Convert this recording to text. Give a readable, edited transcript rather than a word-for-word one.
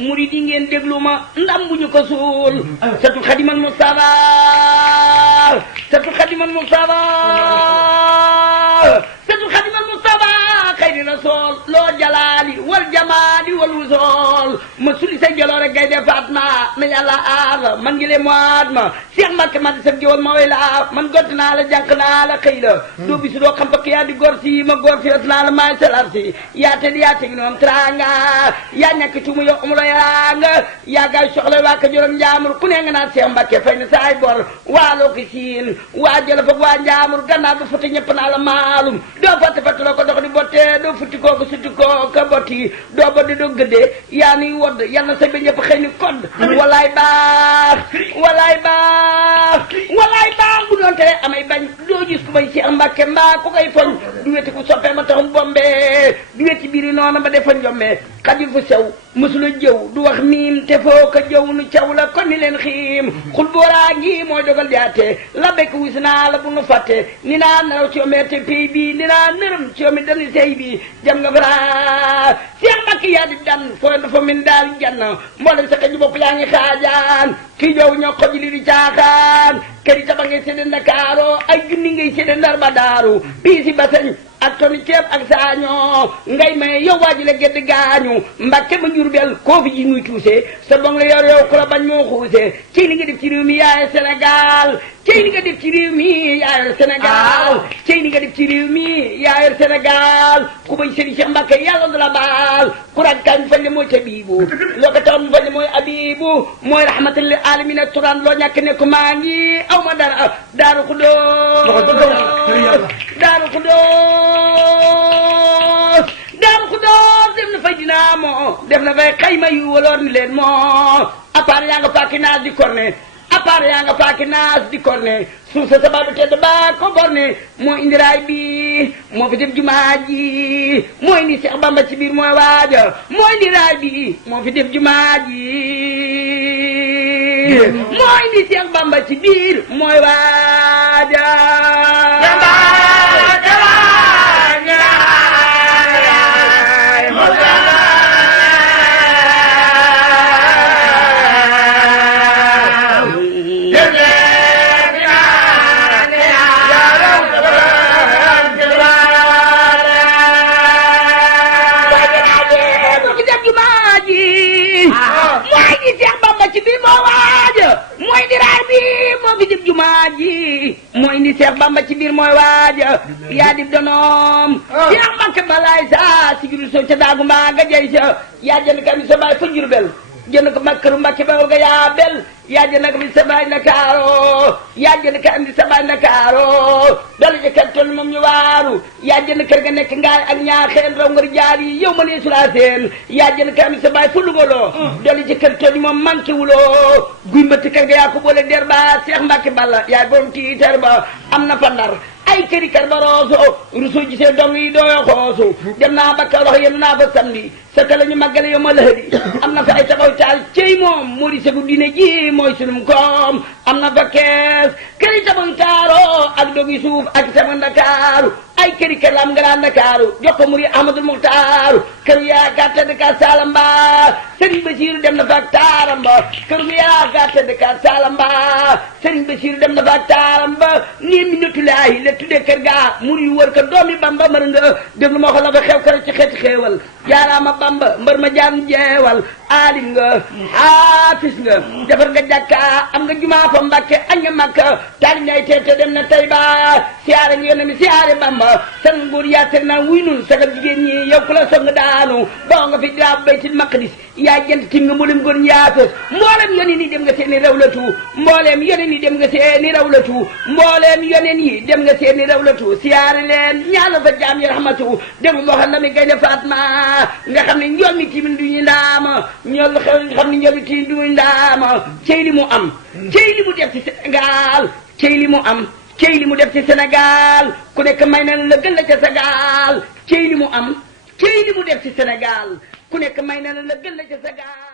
murid yi ngeen déglu ma ndam bu ñu ko suul satu xadimal Mustafa satu xadimal Mustafa satu xadimal Mustafa xayri rasool loo jalaali wal jamaali wal wusool ma suli sa jaloore gay defaat ma na yàlla aar man ngi le moat ma Cheikh Mbacke ma di sa jëwal ma way la man gott naa la jànq naa la xëy la doo bisu doo xam pakk yaa di gor si ma gor si ot naa la maay salar si yaa te yaa tegi noom tranga yaa ñàkk ci mu yow amulo yaraanga yaa gaay soxla waa ka jorom njaamur ku ne nga naan Cheikh Mbacke fay na saay bor waa loo ki siin waa jëla fag waa njaamur gannaaw ba fati ñëpp naa la maalum doo fatte fatte la ko dox di botte doo futti kooku sutti kooka botti doo boddi doo gëdde yaa nuy wodd yal na sa ba ñëpp xëy ni kodd walaay baax walaay baax walaay baax bu doon tere amay bañ doo gis ku may Cheikh Mbacke mbaa ku koy foñ du weti ku soppee ma taxum bombe du weti biiri noonu ba defa njombe xajul fu sew mësula jëw du wax miim te foo ka jëw nu caw la kon ni leen xiim xul booraa ngi mooy dogal jaate la bekk wis naa la bu nu fàtte ni naa naraw ci yomee te pay bi ni naa nërëm ci yomi dani sey bi jam nga fara Cheikh Mbacke yaa di dan fooy dafa min daal jann mboolem sa xëj bopp yaa ngi xaajaan kii jow ñoo xoj li di caaxaan kër yi taba ngay sédde Ndakaaro ay junni ngay sédde Ndar ba daaru bii si basañ ak toni ceeb ak saañoo ngay may yow waaji la gedd gaañu Mbacke ba Njurbel koo fi ji muy tuuse sa bong la yor yow ku la bañ moo xuuse ci li nga def ci réew mi yaay Sénégal ci li nga def ci réew mi yaay Sénégal ci li nga def ci réew mi yaay Sénégal ku bañ Serigne Cheikh Mbacke yàlla du la baal ku rag kañ fañ le mooy tabibu loo ko taxam fañ le mooy abibu mooy rahmatal lil alamin turan loo ñàkk ne ko maa ngi aw ma dara Daaru Xudoos Daaru Xudoos Daaru Xudoos def na fay dinaamo def na fay xayma yu waloor ni leen moo appareil yaa nga faaki naas di korne appareil yaa nga faaki naas di korne suuf sa sababu tedd ba ko borne moo indi raay bi moo fi def jumaa ji moo indi Cheikh Bamba ci biir mooy waaja moo indi raay bi moo fi def jumaa ji moo indi Cheikh Bamba ci biir mooy waaja mooy di raay bi moo fi dib jumaa ji mooy indi Cheikh Bamba ci biir mooy waaja yaa dib donoom Cheikh Mbacke balaay sa sigiru so ca daagu mbaa nga jey sa yaa jënd ka mi sa baay fa Jurbel jënd ko makkaru Mbacke ba nga yaa bel yaa jënd ka mi sa baay Ndakaaro yaa jënd ka andi sa baay Ndakaaro dala jëkkat tol moom ñu waaru yaa jënd kër ga nekk ngaay ak ñaaxeen raw ngar jaar yi yow ma nee sulaa seen yaa jënd ka andi sa baay fu lugaloo dala jëkkat tol moom manqué wuloo guy mbëtt kër ga yaa ko boole der ba Cheikh Mbacke Balla yaay borom tiitar ba am na fa Ndar ay këri kër ba rooso ruso gisee dong yi dooyo xoosu dem naa ba Kaolack yéen naa fa samedi sa ka la ñu màggale yow ma lëhëri am na fa ay taxaw taal cey moom moo di segu diine ji mooy sunum koom am na fa kees këri tabax taaro ak dogi suuf ak sama Ndakaaru ay këri kër la am nga naan Ndakaaru jox ko muri Ahmadul Muxtaaru kër yaa gàtta de ka Salamba Serigne Bassirou dem na fa ak taaram ba kër yaa gàtta de ka Salamba Serigne Bassirou dem na fa ak taaram ba nii minutulaahi la tuddee kër gaa muri yu wër ko doomi Bamba mër nga déglu ma ko la fa xew kër ci xeeti xeewal jaaraama Bamba mbër ma jaan jeewal aalim nga haafis nga defar nga jàkka am nga jumaa fa Mbàkke añ nga Makka taali ngay teete dem na Tayba siyaare nga yónne mi siyaare Bamba san nguur yaa teg naa wuy nun sagal jigéen ñi yow ku la soog nga daanu boo nga fi daa Baytul Maqdis yaa jënt tim nga mboolem góor ñaafes mboolem yoneen yi dem nga seeni rawlatu mboolem yoneen yi dem nga seeni rawlatu mboolem yoneen yi dem nga seeni rawlatu siyaare leen ñaala fa jaam yi rahmatu déglu moo xam na mi Gaynde Fatma nga xam ne njool mi timin duñu ndaama ñool xew nga xam ne njool mi timin duñu ndaama cey li mu am cey li mu def ci Sénégal cey li mu am cey li mu def ci Sénégal ku nekk may na la gën la ca Sénégal cey li mu am cey li mu def ci Sénégal ku nekk may na la gën la ca Sénégal